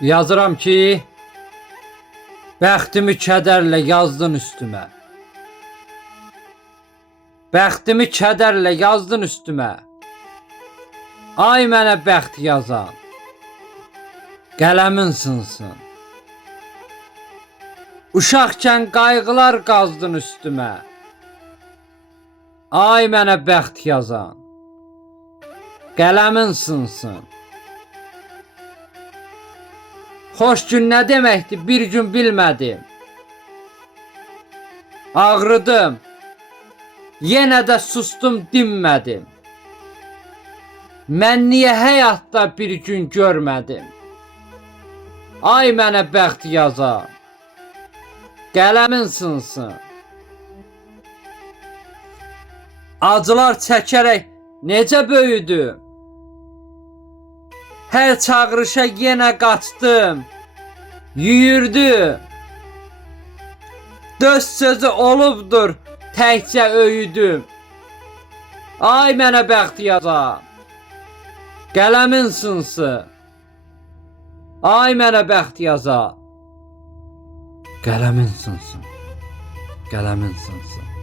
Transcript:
Yazıram ki, bəxtimi kədərlə yazdın üstümə. Bəxtimi kədərlə yazdın üstümə. Ay mənə bəxt yazan, qələmin sınsın. Uşaqkən qayğılar qazdın üstümə. Ay mənə bəxt yazan, qələmin sınsın. Xoş gün nə deməkdir, bir gün bilmədim. Ağrıdım, yenə də sustum, dinmədim. Mən niyə həyatda bir gün görmədim? Ay mənə bəxt yazan, qələmin sınsın. Acılar çəkərək necə böyüdüm? Hər çağırışa yenə qaçdım, yüyürdüm. Döz sözü olubdur, təkcə öyüdüm. Ay mənə bəxt yazan, qələmin sınsın. Ay mənə bəxt yazan, qələmin sınsın, qələmin sınsın.